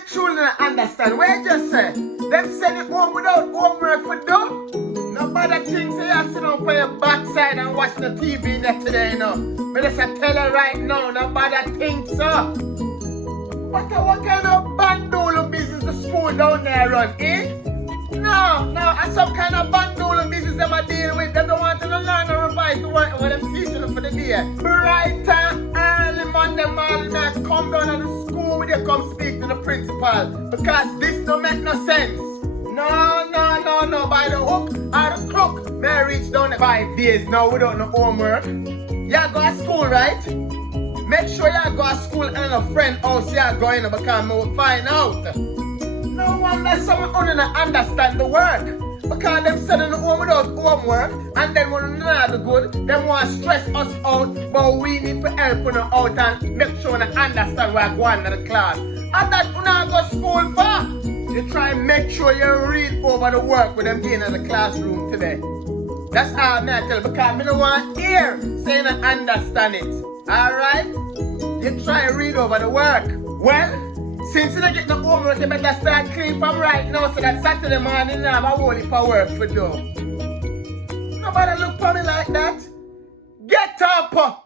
the children understand. Where just say? Them send it home without homework for do? Nobody thinks you have to sit down for your backside and watch the TV net today, you know. But just tell you right now, nobody thinks so. What kind of bandolo business the school down there run, eh? No, and some kind of bandolo business them are dealing with. They don't want to learn and revise the work when they're teaching them for the day. Bright and early Monday morning, I come down to the school with you come speak to the principal. Because this don't make no sense. No, by the hook or the crook, may I reach down 5 days now without no homework. You go to school, right? Make sure you go to school and a friend house you going because I will find out. No wonder someone don't understand the work. Because them sending home without homework and then when not the good, them want to stress us out, but we need to help them out and make sure they understand what's going on in the class. And that you not go to school for. You try and make sure you read over the work with them being in the classroom today. That's all I'm going to tell you because I don't want to hear saying I understand it. Alright? You try and read over the work. Well, since you don't get no homework, you better start clean from right now so that Saturday morning you have a whole heap of work for do. Nobody look for me like that. Get up!